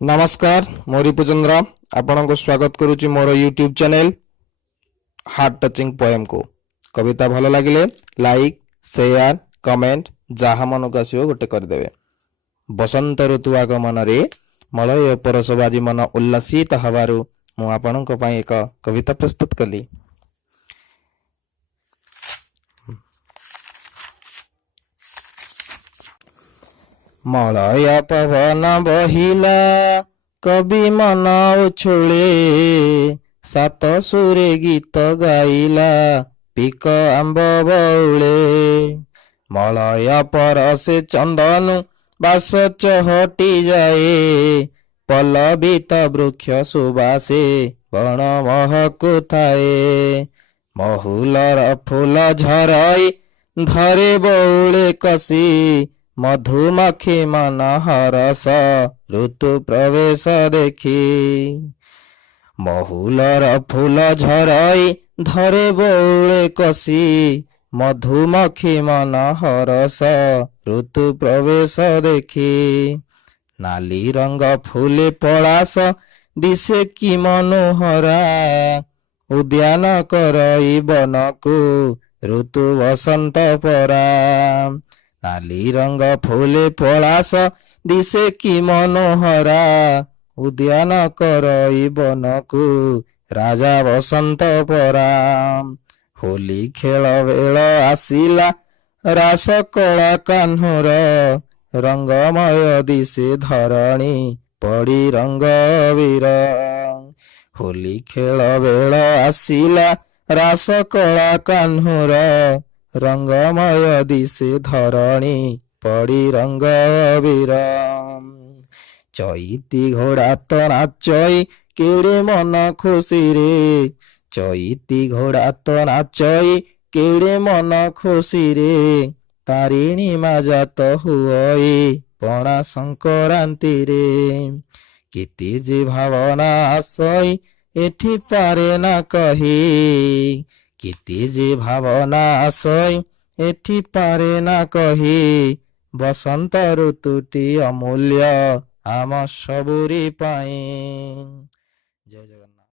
नमस्कार मो रिपुचंद्र आपण को स्वागत करुच्ची मोर YouTube channel heart touching poem को। कविता भल लगिले लाइक शेयर कमेंट जहाँ मन को आसो गोटे करदे। बसंत ऋतु आगमन रे मलय परशबाजी मन उल्लासित हबारु मु आपणक पई एक कविता प्रस्तुत कली। मलय पवन बहिला कवि मन उछुले सात सुरे गीत गाइला पिक आंब बौले। मलय परसे चंदनु बास चहटी जाए पल्लवित वृक्ष सुबासे बण महकु थाए। महुलर फूल झरई धरे बौले कसी मधुमक्खी मन हरस ऋतु प्रवेश देखी। महुलर फूल झरई धरे बौले कसी मधुमक्खी मन हरस ऋतु प्रवेश देखी। नाली रंग फूले पलास दिसे कि मनोहरा उद्यान करई बनकु ऋतु बसंत परा। नाली रंग फूले पलास दिसे कि मनोहरा उद्यान करई बनकु राजा बसंत परा। होली खेल बेल आसिला रास कला कान्हुर रंगमय दिसे धरणी पड़ी रंग वीर। होली खेल बेल आसिला रास कला कान्हुर रंगमय दिसे धरणी पड़ी रंग वीर। चैती घोड़ा तो नाचई केड़े मन खुशी रे चैती घोड़ा तो नाचई केड़े मन खुशी रे तारिणी माजा तो हुई पणा संक्रांति रे। केते जे भावना आसई एठी पारे ना कही केते जे भावना आसई एठी पारे ना कही बसंत ऋतुटी अमूल्य आम सबुरी पाई। जय जगन्नाथ।